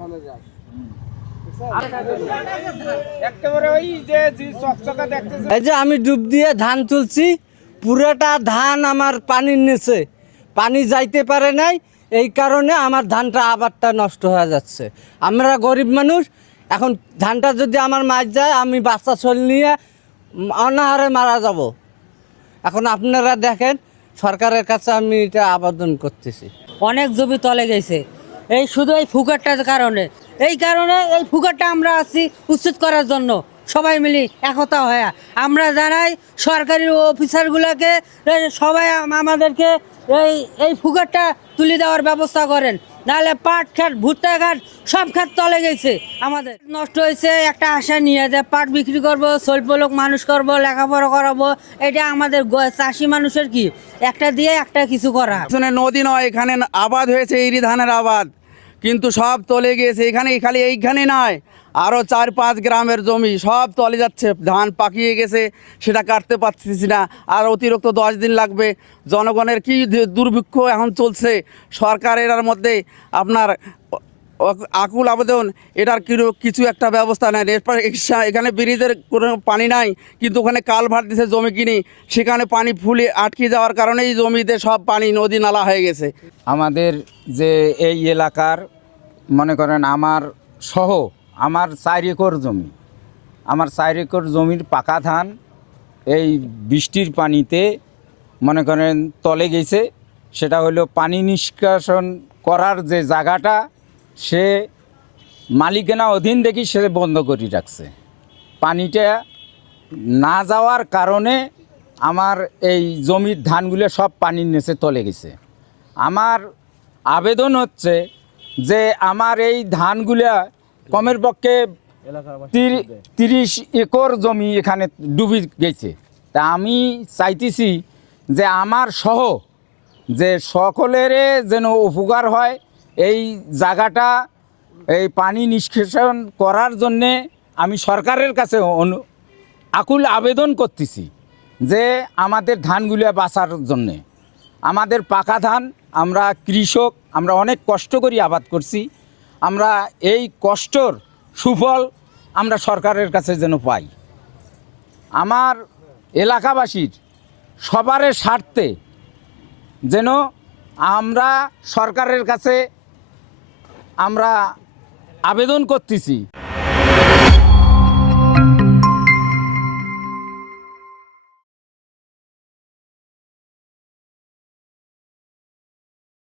ধানের গাছ। এই যে আমি ডুব দিয়ে ধান তুলছি, পুরোটা ধান আমার পানির নিচে, পানি যাইতে পারে নাই। এই কারণে আমার ধানটা আবারটা নষ্ট হয়ে যাচ্ছে। আমরা গরিব মানুষ, এখন ধানটা যদি আমার মার যায়, আমি বাচ্চা ছোল নিয়ে অনাহারে মারা যাব। এখন আপনারা দেখেন, সরকারের কাছে আমি এটা আবেদন করতেছি। অনেক জমি তলে গেছে এই শুধু এই ফুকারটার কারণে। এই ফুকারটা আমরা আছি উচ্ছেদ করার জন্য সবাই মিলে একতা হয়ে আমরা জানাই সরকারি অফিসারগুলোকে, সবাই আমাদেরকে এই ফুকারটা তুলে দেওয়ার ব্যবস্থা করেন, নাহলে পাট খাত ভুট্টা খাত সব খাত তলে গেছে। আমাদের নষ্ট হয়েছে একটা আশা নিয়ে যে পাট বিক্রি করব, স্বল্প লোক মানুষ করব, লেখাপড়া করাবো। এটা আমাদের চাষি মানুষের কি একটা দিয়ে একটা কিছু করা। নদী নয়, এখানে আবাদ হয়েছে ইরি ধানের আবাদ, কিন্তু সব তলে গিয়েছে। এখানে খালি এইখানে নয়, আরও 4-5 গ্রামের জমি সব তলে যাচ্ছে। ধান পাকিয়ে গেছে, সেটা কাটতে পারতেছি না, আর অতিরিক্ত 10 দিন লাগবে। জনগণের কি দুর্ভিক্ষ এখন চলছে, সরকারের মধ্যে আপনার আকুল আবেদন, এটার কিছু একটা ব্যবস্থা নেয়। এখানে ব্রিজের কোনো পানি নাই, কিন্তু ওখানে কালভার্ট দিছে জমি কিনি, সেখানে পানি ফুলে আটকে যাওয়ার কারণেই জমিতে সব পানি নদী নালা হয়ে গেছে। আমাদের যে এই এলাকার মনে করেন আমার সহ আমার 4 একর জমি, আমার 4 একর জমির পাকা ধান এই বৃষ্টির পানিতে মনে করেন তলে গেছে। সেটা হলো পানি নিষ্কাশন করার যে জায়গাটা, সে মালিকানা অধীন দেখি সে বন্ধ করে রাখছে। পানিটা না যাওয়ার কারণে আমার এই জমির ধানগুলো সব পানির নিচে তলে গেছে। আমার আবেদন হচ্ছে যে আমার এই ধানগুলা কমের পক্ষে 30 একর জমি এখানে ডুবে গেছে। তা আমি চাইতেছি যে আমার সহ যে সকলের যেন উপকার হয়, এই জায়গাটা এই পানি নিষ্কাশন করার জন্যে আমি সরকারের কাছে আকুল আবেদন করতেছি যে আমাদের ধানগুলো বাঁচার জন্যে। আমাদের পাকা ধান, আমরা কৃষক, আমরা অনেক কষ্ট করি আবাদ করছি, আমরা এই কষ্টর সুফল আমরা সরকারের কাছে যেন পাই। আমার এলাকাবাসীর সবার স্বার্থে যেন আমরা সরকারের কাছে আমরা আবেদন করতেছি।